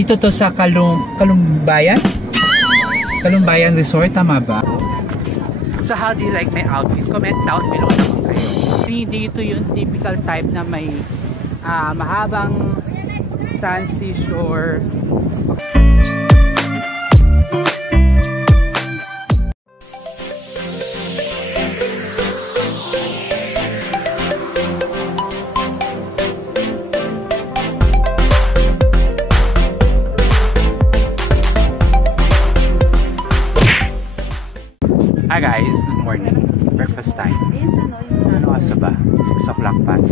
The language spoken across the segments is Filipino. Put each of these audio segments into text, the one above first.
dito to sa Kalumbayan? Kalumbayan Resort, tama ba? So how do you like my outfit? Comment down below naman kayo. Dito yung typical type na may mahabang sand seashore. Hi guys, good morning. Breakfast time. Ano oras ba? 6 o'clock pass.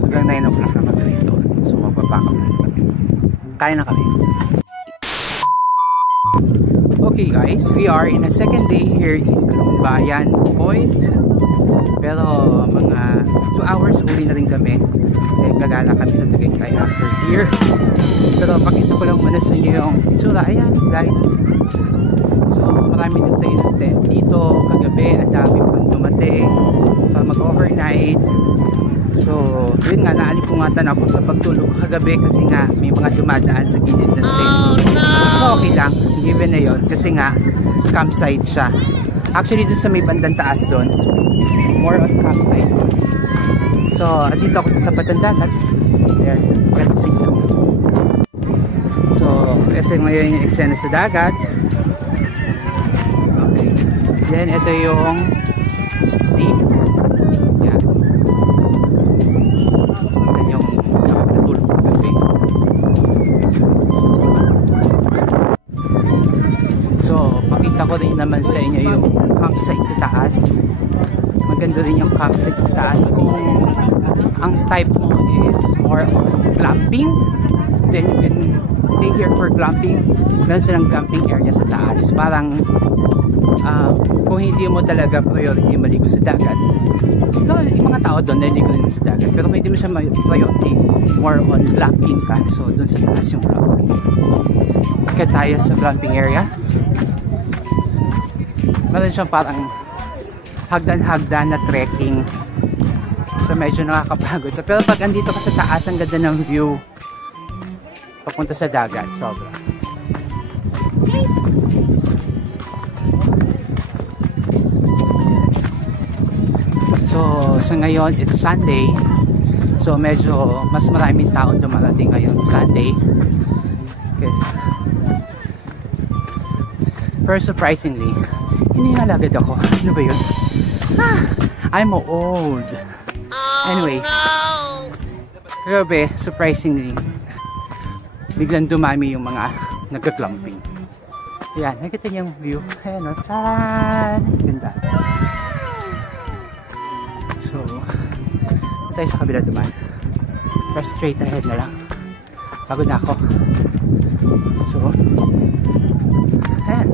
Hanggang 9 o'clock na kami rito. So magpapack up na kami. Kaya na kami. Okay guys, we are in a second day here in Kalumbayan Point. Pero mga 2 hours uwi na rin kami. Gagala kami sa Tagaytay after here. Pero pakita ko lang muna sa inyo yung itsura. Ayan guys. So marami din tayo ng tent dito kagabi, ang dami pang dumating para mag-overnight. So yun nga, naalipungatan ako sa pagtulog kagabi kasi nga may mga dumadaan sa gilid ng tent. So okay lang, given na yun kasi nga campsite siya. Actually doon sa may bandang taas doon, more on campsite. So dito ako sa tapat ng dagat. Ayan, pakita ko sa inyo. So ito ngayon yung eksena sa dagat. Then ito yung sea. Yan. Yan yung natulog kagabi. So pakita ko rin naman sa inyo yung campsite sa taas. Maganda rin yung campsite sa taas. Kung ang type mo is more on glamping, then you can stay here for glamping. Meron silang glamping area sa taas. Parang kung hindi mo talaga priority maligo sa dagat, no, yung mga tao doon naligo rin sa dagat, pero kung hindi mo siya priority, more on glamping ka, so doon sa taas yung glamping. Kaya tayo sa glamping area, meron siyang parang hagdan-hagdan na trekking, so medyo nakakapagod. Pero pag andito ka sa taas, ang ganda ng view papunta sa dagat, sobra. So ngayon, it's Sunday. So medyo mas maraming taon dumarating ngayon Sunday. Okay. Pero surprisingly, hindi nalagad ako. Ano ba yun? I'm old. Anyway, grabe, surprisingly, biglang dumami yung mga nagka-clumping. Ayan, nakita niyo yung view. Ayan o, taran! Ganda. So, tayo sa kabila duman. Pero straight ahead na lang. Pagod na ako. So, ayan.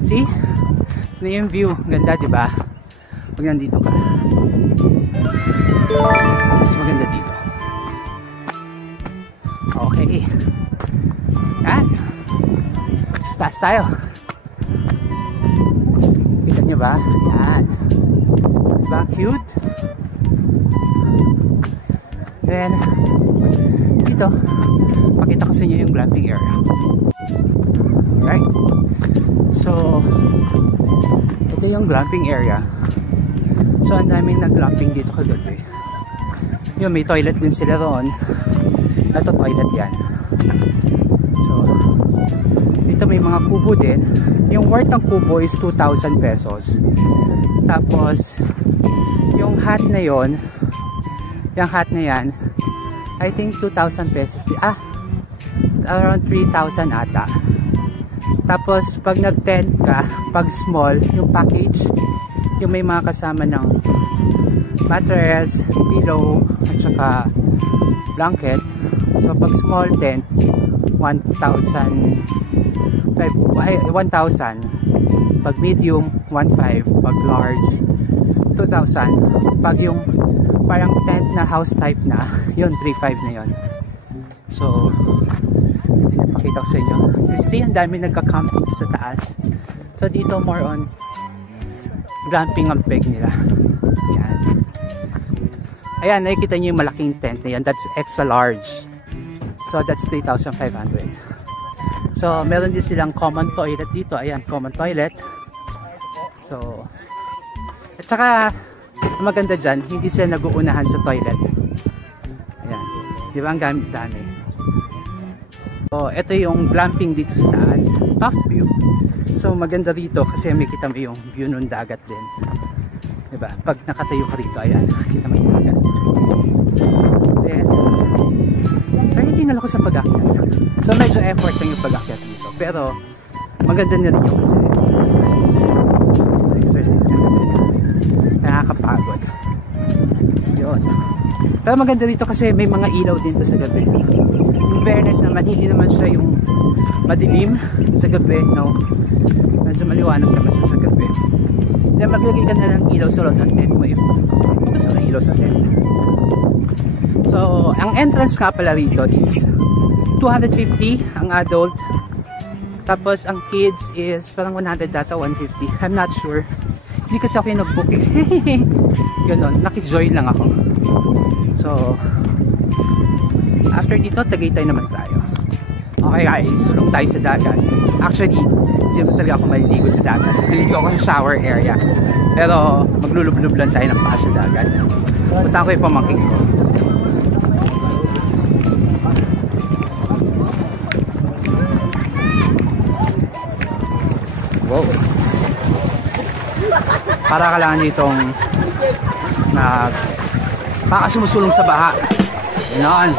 See? Ito na yung view. Ganda, diba? Pag nandito ka. Mas maganda dito. Okay. Ayan. Sa taas tayo. Kita nyo ba? Ayan. Diba? Cute. Then dito pakita ko sa inyo yung glamping area. Alright, so ito yung glamping area. So ang daming nag-glamping dito kagabi. Yung may toilet din sila roon. Ito toilet yan. So dito may mga kubo din. Yung worth ng kubo is 2,000 pesos. Tapos yung hat na yon, yung hat na yan, I think 2,000 pesos. Around 3,000 ata. Tapos pag nag-tent ka, pag small, yung package, yung may mga kasama ng mattress, pillow, at saka blanket. So pag small tent, 1,000. Pag medium, 1,500. Pag large, 2,000. Pag yung parang tent na house type na, yun 3,500 na yun. So pakita ko sa inyo. See, ang dami nagka-camping sa taas. So dito more on glamping ang peg nila. Ayan, nakikita nyo yung malaking tent na yan. That's extra large. So that's 3,500. So meron din silang common toilet dito. Ayan, common toilet. So at saka ang maganda dyan, hindi sila nag-uunahan sa toilet. Ayan, di ba ang gamit dami. So ito yung glamping dito sa taas, top view. So maganda rito kasi may kita mo yung view ng dagat din. Diba? Pag nakatayo ka rito, ayan, kita mo yung dagat. Then, pero hindi nalako sa pag-akyat. So medyo effort lang yung pag-akyat dito. Pero maganda na rin yung kasi exercise ka na rin. Nakakapagod. Yun. Pero maganda dito kasi may mga ilaw din to sa gabi. In fairness naman, hindi naman siya yung madilim sa gabi, no? Medyo maliwanag naman siya sa gabi. Then maglagay ka na ng ilaw sa loob ng tent mo if gusto ng ilaw sa tent. So, ang entrance nga pala rito is 250 ang adult. Tapos ang kids is parang 100 data, 150. I'm not sure. Hindi kasi ako yung nag-book eh. Ganon, nakijoin lang ako. So, after dito, Tagaytay naman tayo. Okay guys, sulong tayo sa dagat. Actually, hindi mo talaga ako maliligo sa dagat. Maliligo ako sa shower area. Pero, maglulub-lub lang tayo ng paa sa dagat. Punta ko yung pamangking ko. Wow. Para ka lang ditong sumusulong sa baha. Ganoon.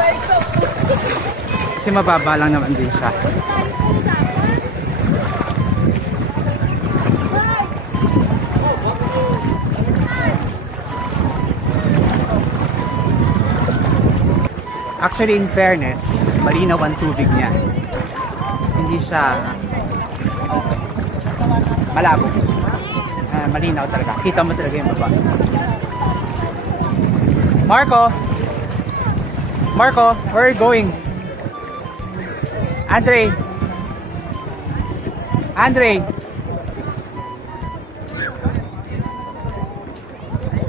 Kasi mababa lang naman din siya. Actually, in fairness, malinaw ang tubig niya. Hindi siya malabo. Malinaw talaga. Kita mo talaga yung baba. Marco, where are you going? Andre.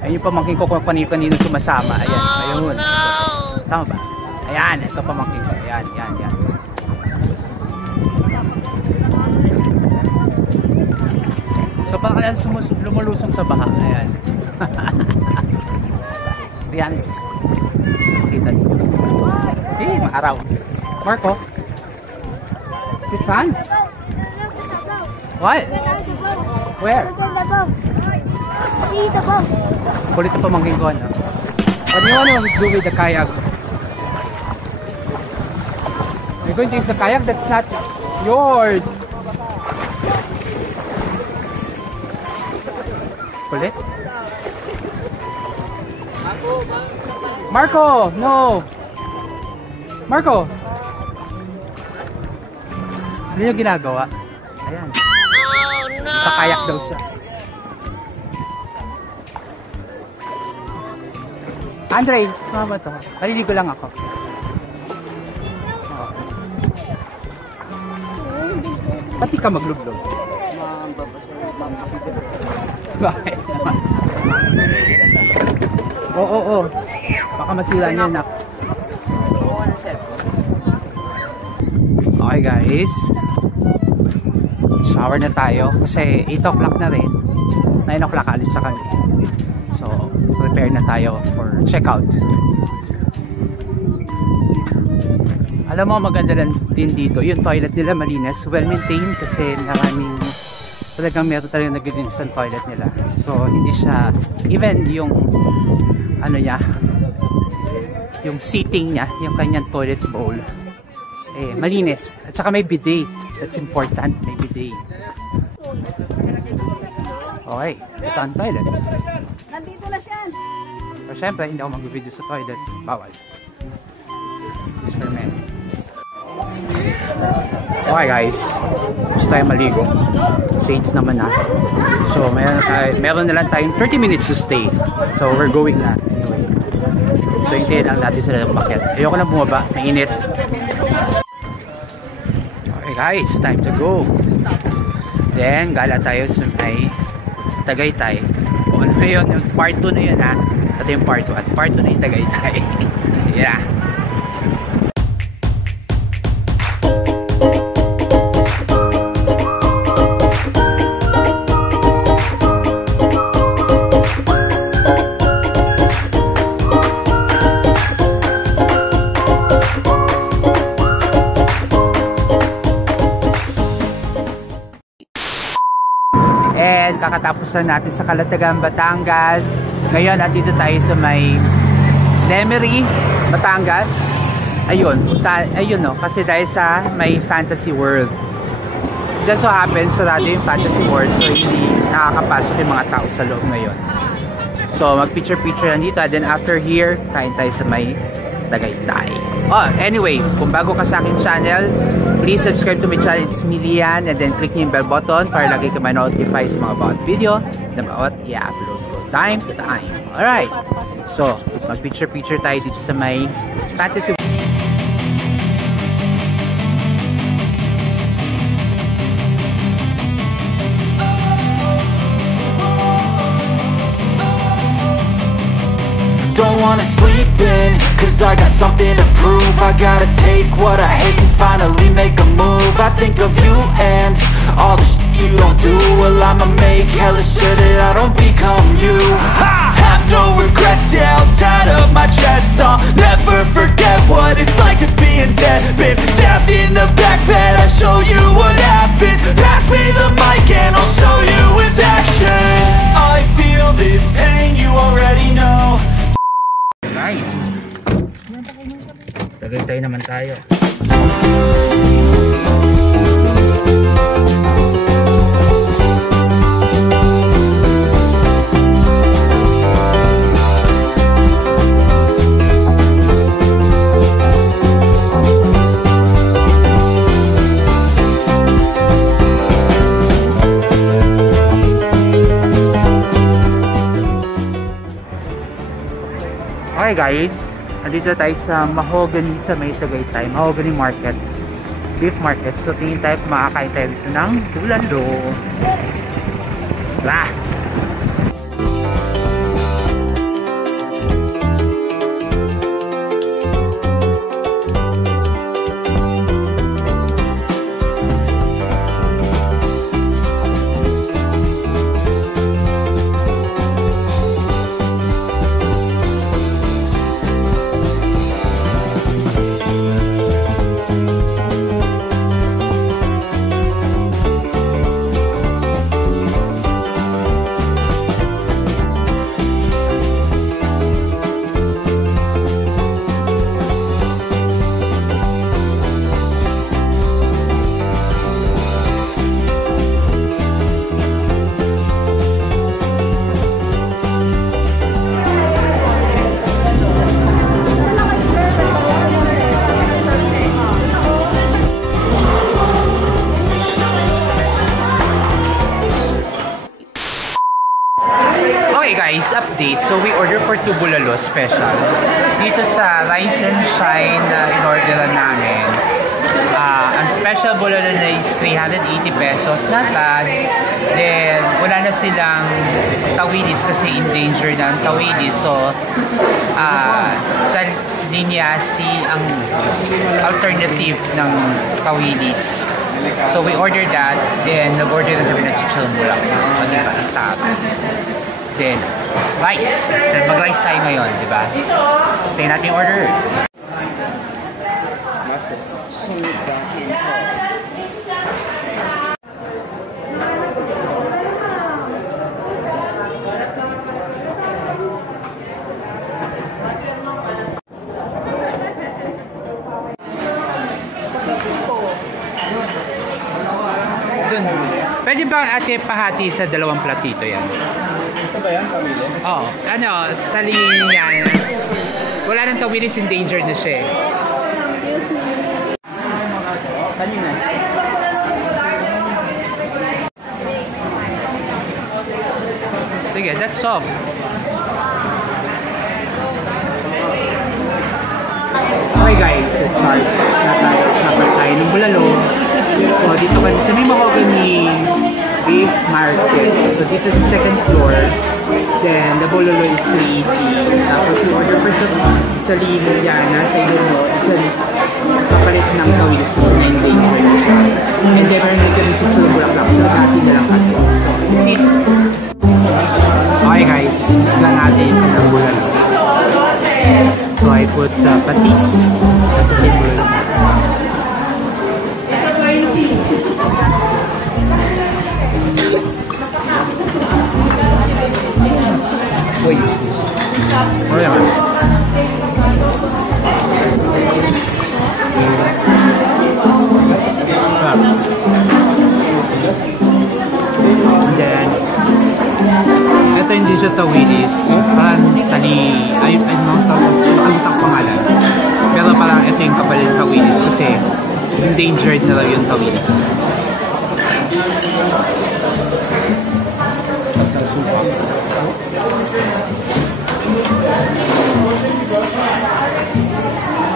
Ayun yung pamangkin ko kung kanino sumasama. Ayan, ayun. Tama ba? Ayan, ito pamangkin ko. Ayan. So parang kaya lumulusong sa baha. Ayan. Ayan. Kita dito. Eh, maaraw. Marco? Is it fun? What? Where? See the boat. Kulit na pamangkin ko, ano? What do you want to do with the kayak? You're going to use the kayak? That's not yours. Kulit? Marco! No! Marco! Ano yung ginagawa? Ayan. Oh no! Kakayak daw siya. Andre, sama ba ito? Maliligo lang ako. Oh. Pati ka maglublog. Bakit? Oo. Baka masira niya, nak. Okay guys, shower na tayo kasi 8 o'clock na rin. 9 o'clock alis sa kami. So prepare na tayo for checkout. Alam mo, maganda lang din dito yung toilet nila, malinis, well maintained kasi maraming talagang meron talagang naglilinis ang toilet nila. So hindi siya, even yung ano niya, yung seating niya, yung kanyang toilet bowl, eh, malinis. At saka may bidet. That's important. May bidet. Okay. Ito ang toilet. Nandito na siya. Pero syempre, hindi ako mag-video sa toilet. Bawal. Just for men. Okay guys. Gusto tayo maligo. Change naman na. So, meron na lang tayong 30 minutes to stay. So, we're going na. Anyway. So, hintayin lang natin sila ng bakit. Ayoko na bumaba. Mainit. Okay guys, time to go. Then, gala tayo sa may Tagaytay. O ano yun, yung part 2 na yun ha. Ito yung part 1. Part 2 na yung Tagaytay. Yeah. And kakatapos na natin sa Calatagan, Batangas. Ngayon, andito tayo sa may Lemery, Batangas. Ayun, no, kasi dahil sa may Fantasy World. Just so happens, sarado yung Fantasy World, so hindi nakakapasok yung mga tao sa loob ngayon. So, mag-picture-picture lang dito. Then after here, kain tayo sa may Tagaytay. Oh, anyway, kung bago ka sa akin channel, please subscribe to my channel. It's me, Lian, and then click nyo yung bell button para lagi ka ma-notify sa mga bawat video na bawat i-upload ko time to time. Alright, so mag-picture-picture tayo dito sa may Fantasy. Don't wanna sleep in, cause I got something to prove. I gotta take what I hate and finally make a move. I think of you and all the shit you don't do. Well, I'ma make hella sure that I don't become you. I have no regrets, yeah, I'll tie up my chest. I'll never forget what it's like to be in debt. Been stabbed in the back bed, I'll show you what happens. Pass me the mic and I'll show you with action. I feel this pain, you already know. Nice. Tagaytay naman tayo. Okay guys, andito tayo sa Mahogany sa may Tagaytay, Mahogany Market, Beef Market. So tingin tayo kung makakain tayo dito ng bulalo. Lah! Okay guys, update. So we order for 2 bulalo special. Dito sa Rise and Shine na in-order namin. Ang special bulalo na is 380 pesos. Not bad. Then wala na silang tawilis kasi endangered na ang tawilis. So sa linya si ang alternative ng tawilis. So we ordered that. Then nag-order na kami ng chichon bulak. Diba? Then, rice. Then, mag-rice tayo ngayon, di ba? Tingnan natin yung order. Dun. Pwede ba ate pahati sa 2 platito yan? Ito ba yan, pamilya? Oo. Ano, sa linya. Wala nang tawilis, endangered na siya eh. Kanina. Sige, that's all. Okay guys, let's start. Napal tayo ng bulalo. So dito kami sa may Mahogany Beef Market. So dito sa 2nd floor. Then the bulalo is 380. Tapos yung order for sa Liliana, sa Ilono, it's a kapalit ng tawilis na endangered. Wheaties. Wait. Oh, yeah. And then, ito hindi siya Wheaties. Parang ay nakalimutan pangalan. Pero parang ito yung kapalit sa Wheaties kasi endangered na lang yung Wheaties.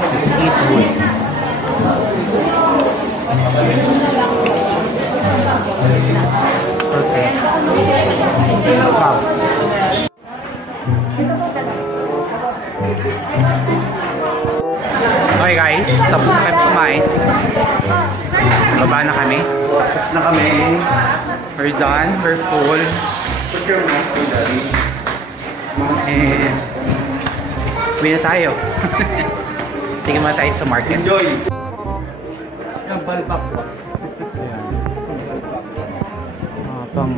Let's eat wood. Okay. Wow. Okay guys, tapos na kami kumain. Baba na kami. Tapos na kami. We're done. We're full. Put your mask on, Daddy. And uwi na tayo. Tingnan mo tayo sa market. Enjoy! Yung balbak po. Ayan. Pang...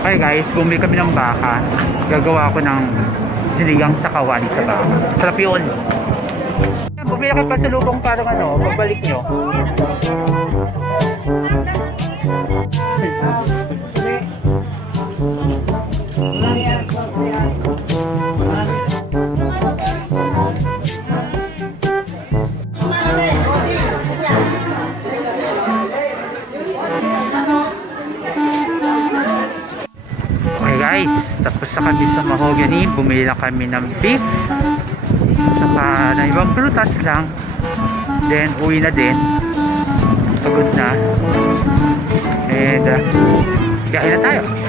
Okay guys, bumili kami ng baka. Gagawa ko ng sinigang sa kawali sa baka. Sarap yun. Bumili kayo pasalubong parang ano, pagbalik nyo. Guys, tapos na kami sa mahogany, bumili na kami ng beef saka na ibang prutas lang, then uwi na din, pagod na, and biyahe na tayo.